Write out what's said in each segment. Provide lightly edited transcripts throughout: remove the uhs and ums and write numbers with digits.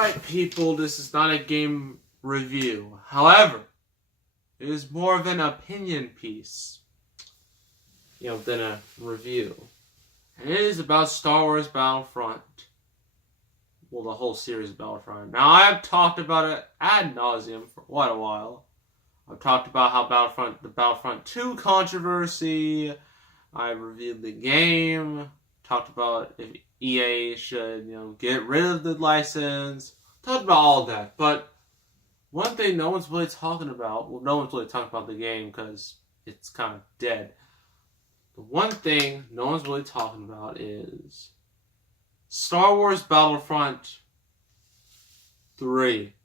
Alright, people, this is not a game review. However, it is more of an opinion piece, than a review. And it is about Star Wars Battlefront. Well, the whole series of Battlefront. Now, I have talked about it ad nauseum for quite a while. I've talked about how the Battlefront II controversy. I reviewed the game. Talked about if EA should, get rid of the license. Talked about all that. But one thing no one's really talking about, no one's really talking about the game because it's kind of dead. The one thing no one's really talking about is Star Wars Battlefront III.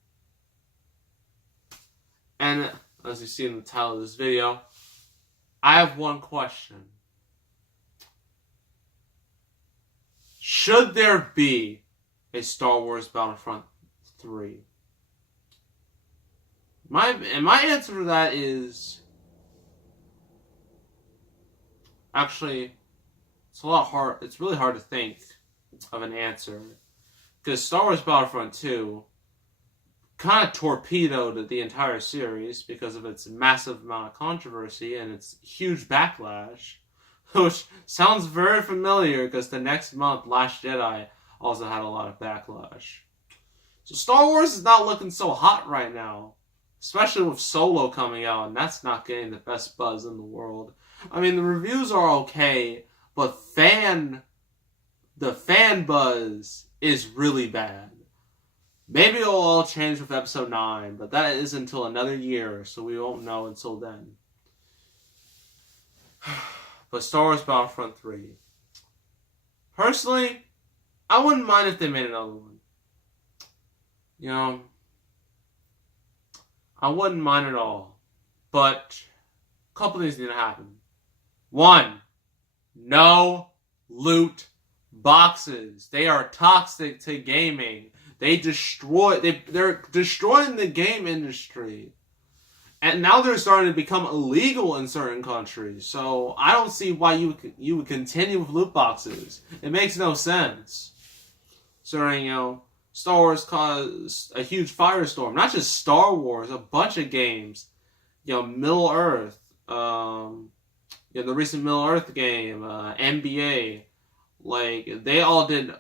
And as you see in the title of this video, I have one question. Should there be a Star Wars Battlefront III? My answer to that is actually it's really hard to think of an answer because Star Wars Battlefront II kind of torpedoed the entire series because of its massive amount of controversy and its huge backlash, which sounds very familiar because the next month, Last Jedi also had a lot of backlash. So Star Wars is not looking so hot right now, especially with Solo coming out, and that's not getting the best buzz in the world. I mean, the reviews are okay, but the fan buzz is really bad. Maybe it'll all change with Episode 9, but that is until another year, so we won't know until then. But Star Wars Battlefront 3. Personally, I wouldn't mind if they made another one. I wouldn't mind at all. But a couple things need to happen. One, no loot boxes. They are toxic to gaming. They're destroying the game industry. And now they're starting to become illegal in certain countries. So I don't see why you would continue with loot boxes. It makes no sense. Considering, Star Wars caused a huge firestorm. Not just Star Wars, a bunch of games. Middle Earth. The recent Middle Earth game. NBA. They all did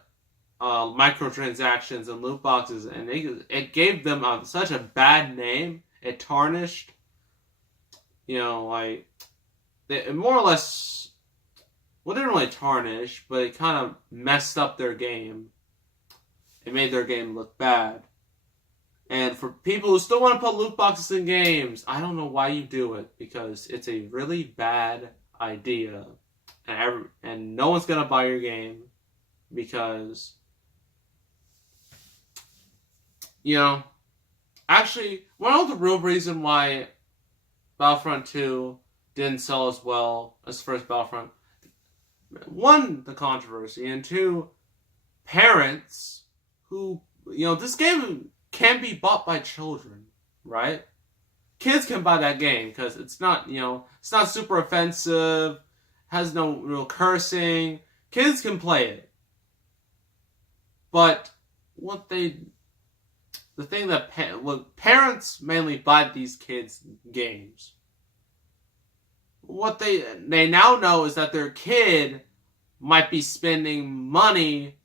microtransactions and loot boxes. And it gave them such a bad name. It tarnished. It more or less. Well, it didn't really tarnish, but it kind of messed up their game. It made their game look bad. And for people who still want to put loot boxes in games, I don't know why you do it, because it's a really bad idea. And no one's going to buy your game because, actually, one of the real reason why Battlefront 2 didn't sell as well as the first Battlefront, one, the controversy, and two, parents who, this game can be bought by children, right? Kids can buy that game because it's not, it's not super offensive, has no real cursing. Kids can play it. But parents mainly buy these kids games. What they now know is that their kid might be spending money,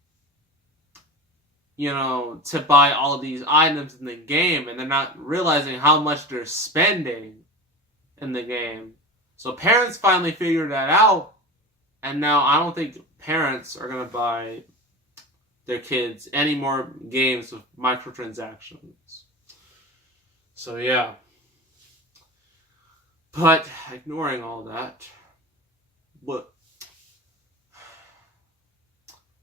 to buy all these items in the game, and they're not realizing how much they're spending in the game. So parents finally figured that out, and now I don't think parents are going to buy their kids any more games with microtransactions. So yeah. But ignoring all that,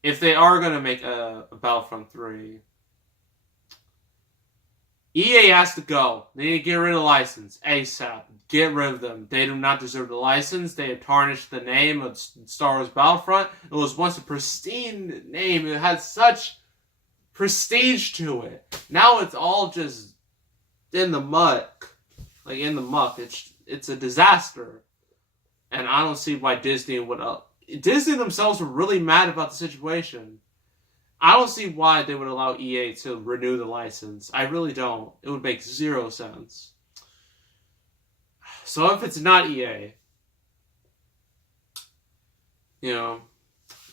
if they are going to make a Battlefront 3, EA has to go. They need to get rid of the license ASAP. Get rid of them. They do not deserve the license. They have tarnished the name of Star Wars Battlefront. It was once a pristine name. It had such prestige to it. Now it's all just in the muck. In the muck. It's a disaster. And I don't see why Disney would... Disney themselves were really mad about the situation. I don't see why they would allow EA to renew the license. I really don't. It would make zero sense. So if it's not EA,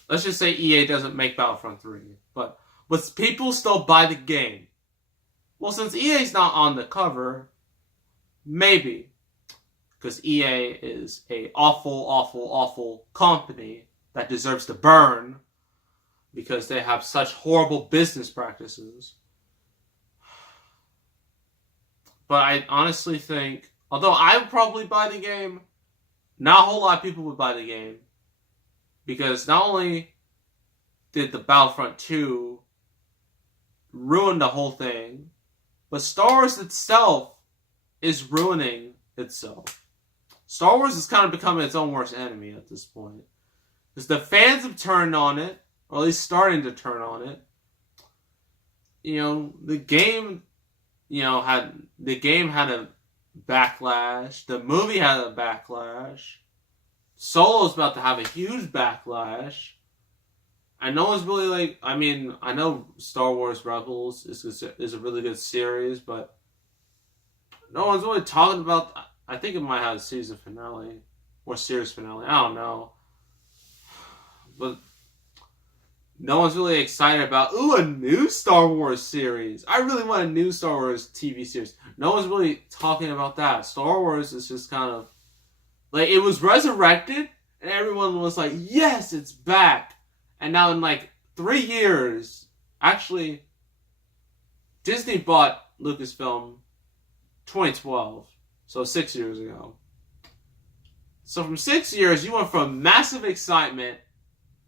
let's just say EA doesn't make Battlefront 3, but people still buy the game. Well, since EA's not on the cover, maybe. Because EA is a awful, awful, awful company that deserves to burn because they have such horrible business practices. But I honestly think, although I would probably buy the game, not a whole lot of people would buy the game. Because not only did the Battlefront 2 ruin the whole thing, but Star Wars itself is ruining itself. Star Wars is kind of becoming its own worst enemy at this point. Because the fans have turned on it, or at least starting to turn on it. The game, had a backlash. The movie had a backlash. Solo's about to have a huge backlash. And no one's really I know Star Wars Rebels is a really good series, but no one's really talking about. I think it might have a season finale or series finale. I don't know, but no one's really excited about a new Star Wars series. I really want a new Star Wars TV series. No one's really talking about that. Star Wars is just kind of it was resurrected, and everyone was like, "Yes, it's back." And now in 3 years, actually, Disney bought Lucasfilm 2012. So 6 years ago. So from 6 years, you went from massive excitement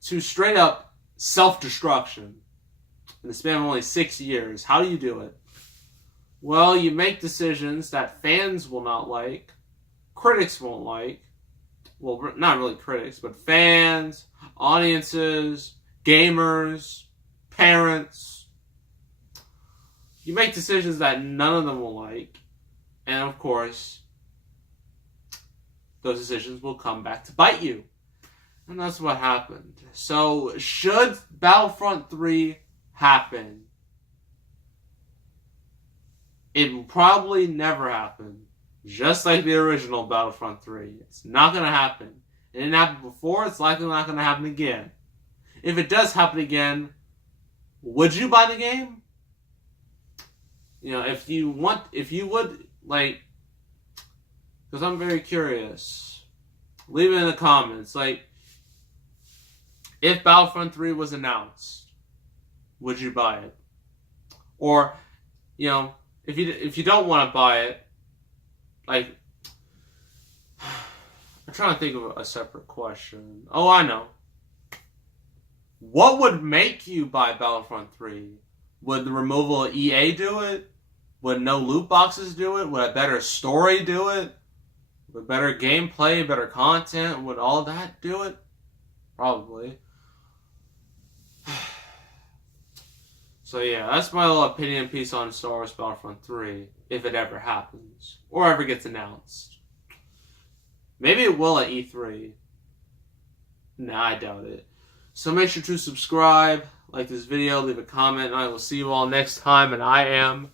to straight up self-destruction. In the span of only 6 years. How do you do it? Well, you make decisions that fans will not like, critics won't like. Well, not really critics, but fans, audiences, gamers, parents. You make decisions that none of them will like. And of course, those decisions will come back to bite you. And that's what happened. So, should Battlefront 3 happen? It will probably never happen. Just like the original Battlefront 3. It's not going to happen. It didn't happen before, it's likely not going to happen again. If it does happen again, would you buy the game? If you would, because I'm very curious. Leave it in the comments. If Battlefront 3 was announced, would you buy it? Or, if you don't want to buy it, I'm trying to think of a separate question. Oh, I know. What would make you buy Battlefront 3? Would the removal of EA do it? Would no loot boxes do it? Would a better story do it? Would better gameplay, better content, would all that do it? Probably. So yeah, that's my little opinion piece on Star Wars Battlefront 3, if it ever happens. Or ever gets announced. Maybe it will at E3. Nah, I doubt it. So make sure to subscribe, like this video, leave a comment, and I will see you all next time, and I am